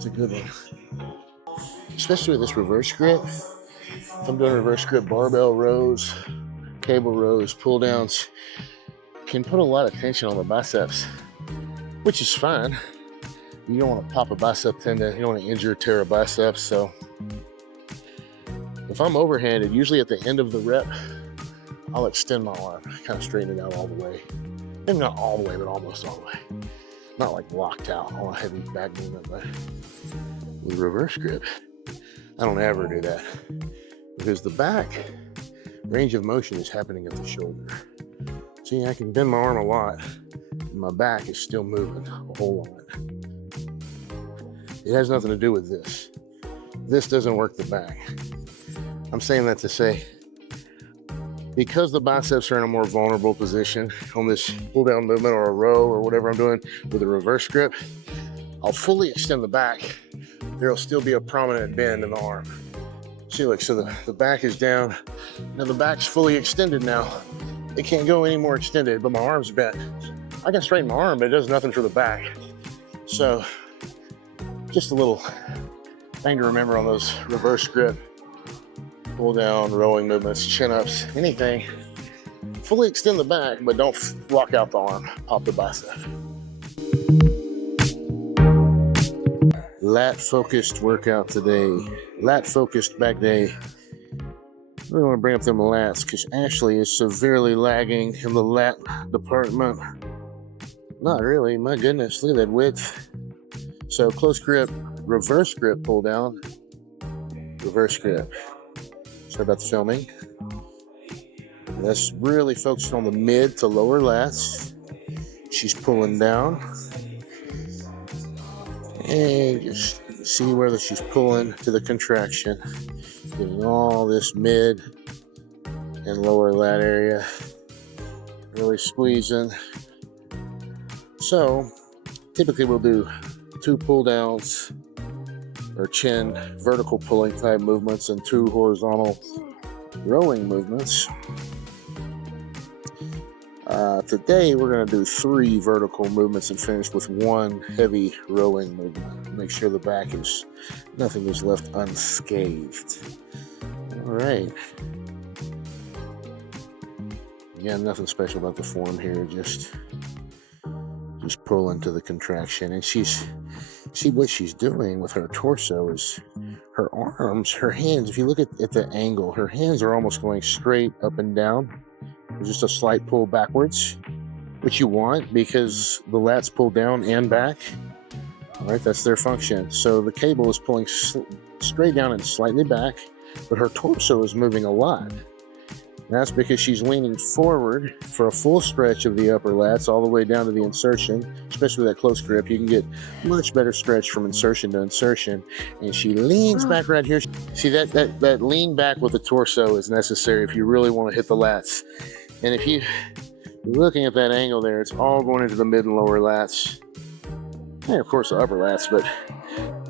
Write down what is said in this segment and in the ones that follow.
It's a good one. Especially with this reverse grip. If I'm doing reverse grip barbell rows, cable rows, pull downs, can put a lot of tension on the biceps, which is fine. You don't want to pop a bicep tendon, you don't want to injure or tear a bicep. So if I'm overhanded, usually at the end of the rep, I'll extend my arm, kind of straighten it out all the way. Maybe not all the way, but almost all the way. Not like locked out on a heavy back movement, but with reverse grip, I don't ever do that because the back range of motion is happening at the shoulder. See, I can bend my arm a lot, and my back is still moving a whole lot. It has nothing to do with this. This doesn't work the back. I'm saying that to say, because the biceps are in a more vulnerable position on this pull down movement or a row or whatever I'm doing with a reverse grip, I'll fully extend the back. There'll still be a prominent bend in the arm. See, look, so the back is down. Now the back's fully extended now. It can't go any more extended, but my arm's bent. I can straighten my arm, but it does nothing for the back. So just a little thing to remember on those reverse grip, pull down, rowing movements, chin ups, anything. Fully extend the back, but don't lock out the arm, pop the bicep. Lat focused workout today. Lat focused back day. I really want to bring up them lats because Ashley is severely lagging in the lat department. Not really, my goodness, look at that width. So close grip, reverse grip, pull down, reverse grip. Sorry about the filming. And that's really focused on the mid to lower lats. She's pulling down. And just see whether she's pulling to the contraction. Getting all this mid and lower lat area. Really squeezing. So, typically we'll do 2 pull downs or chin vertical pulling type movements and 2 horizontal rowing movements. Today we're going to do 3 vertical movements and finish with 1 heavy rowing movement. Make sure the back is, nothing is left unscathed. All right. Again, nothing special about the form here, just pulling to the contraction. And see what she's doing with her torso is her arms, her hands, if you look at the angle, her hands are almost going straight up and down. Just a slight pull backwards, which you want because the lats pull down and back. All right, that's their function. So the cable is pulling straight down and slightly back, but her torso is moving a lot. And that's because she's leaning forward for a full stretch of the upper lats all the way down to the insertion, especially with that close grip. You can get much better stretch from insertion to insertion. And she leans back right here. See, that lean back with the torso is necessary if you really want to hit the lats. And if you're looking at that angle there, it's all going into the mid and lower lats. And of course the upper lats, but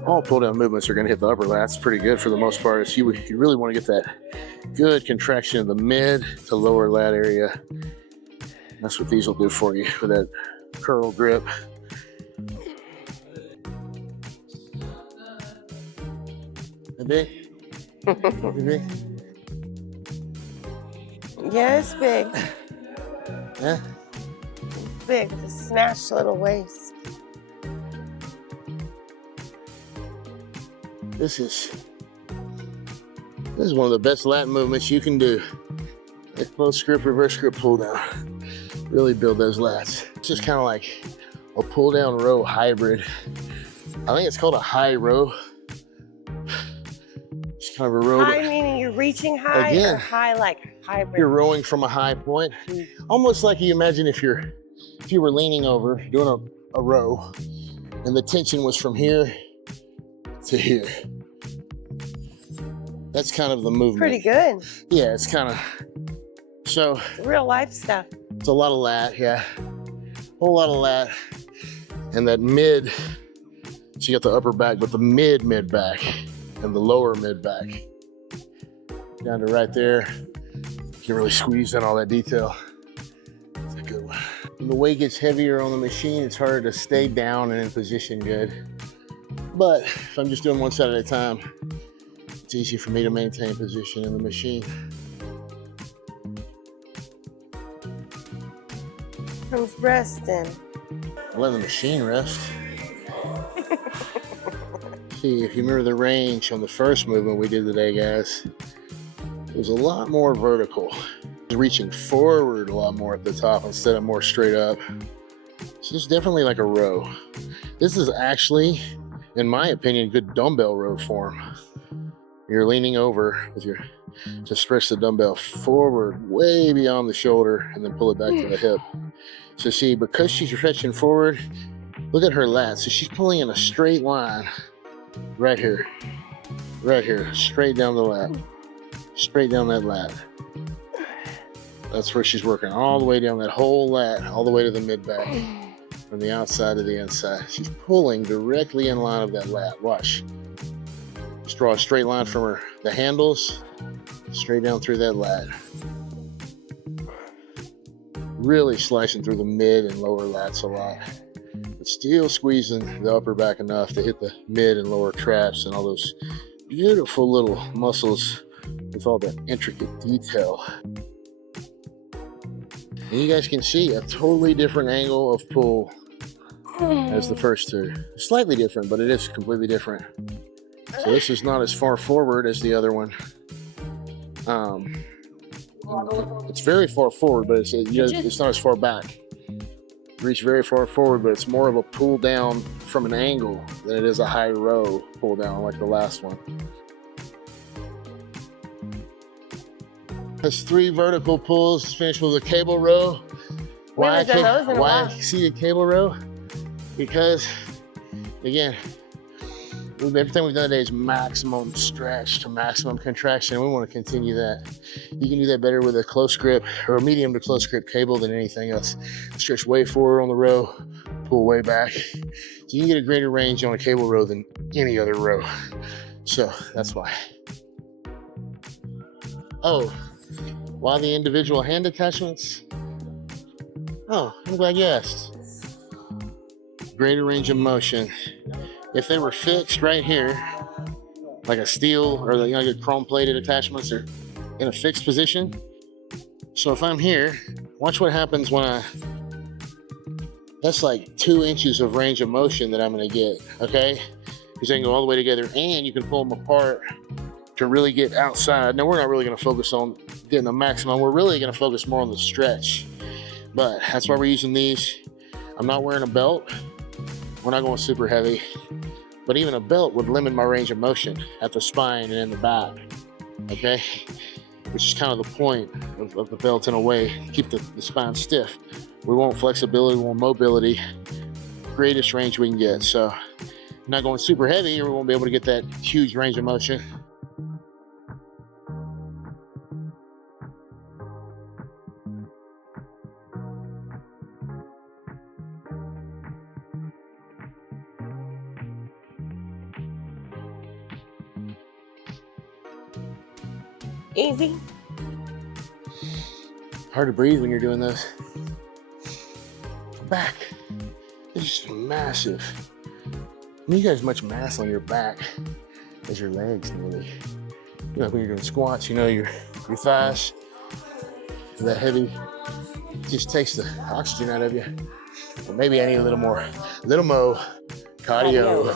all pull down movements are going to hit the upper lats pretty good for the most part. So you really want to get that good contraction in the mid to lower lat area. That's what these will do for you with that curl grip. That big? Big? Yeah, it's big. Yeah? It's big with a snatched little waist. This is one of the best lat movements you can do. A close grip, reverse grip, pull down. Really build those lats. It's just kind of like a pull down row hybrid. I think it's called a high row. It's kind of a row. High meaning you're reaching high, again, or high like hybrid? You're rowing from a high point. Almost like you imagine if you were leaning over, doing a row, and the tension was from here to here. That's kind of the movement. Pretty good. Yeah, it's kind of, so. Real life stuff. It's a lot of lat, yeah. Whole lot of lat. And that mid, so you got the upper back, but the mid back and the lower mid back. Down to right there. You can really squeeze in all that detail. It's a good one. When the weight gets heavier on the machine, it's harder to stay down and in position good. But if I'm just doing one side at a time, it's easy for me to maintain position in the machine. I'm resting. Let the machine rest. See, if you remember the range on the first movement we did today, guys, it was a lot more vertical. Reaching forward a lot more at the top instead of more straight up. So it's definitely like a row. This is actually, in my opinion, good dumbbell row form. You're leaning over with your, to stretch the dumbbell forward way beyond the shoulder and then pull it back to the hip. So see, because she's stretching forward, look at her lats. So she's pulling in a straight line right here, straight down the lat, straight down that lat. That's where she's working, all the way down that whole lat, all the way to the mid back, from the outside to the inside. She's pulling directly in line of that lat. Watch. Just draw a straight line from the handles, straight down through that lat. Really slicing through the mid and lower lats a lot, but still squeezing the upper back enough to hit the mid and lower traps and all those beautiful little muscles with all that intricate detail. And you guys can see a totally different angle of pull as the first two. Slightly different, but it is completely different. So this is not as far forward as the other one. It's very far forward, but it's not as far back. Reach very far forward, but it's more of a pull down from an angle than it is a high row pull down like the last one. That's 3 vertical pulls, finished with a cable row. Why see a cable row? Because, again, everything we've done today is maximum stretch to maximum contraction, and we want to continue that. You can do that better with a close grip or a medium to close grip cable than anything else. Stretch way forward on the row, pull way back. So you can get a greater range on a cable row than any other row. So that's why. Oh, why the individual hand attachments? Oh, I'm glad you asked. Greater range of motion. If they were fixed right here, like a steel or the chrome plated attachments are in a fixed position. So if I'm here, watch what happens when that's like 2 inches of range of motion that I'm gonna get, okay? Because they can go all the way together and you can pull them apart to really get outside. Now we're not really gonna focus on getting the maximum. We're really gonna focus more on the stretch. But that's why we're using these. I'm not wearing a belt. We're not going super heavy. But even a belt would limit my range of motion at the spine and in the back, okay? Which is kind of the point of the belt in a way, keep the spine stiff. We want flexibility, we want mobility, greatest range we can get. So not going super heavy or we won't be able to get that huge range of motion. Easy. Hard to breathe when you're doing this. Back. It's just massive. You got as much mass on your back as your legs, really. You know, when you're doing squats, you know, your thighs, that heavy, just takes the oxygen out of you. Or maybe I need a little more cardio.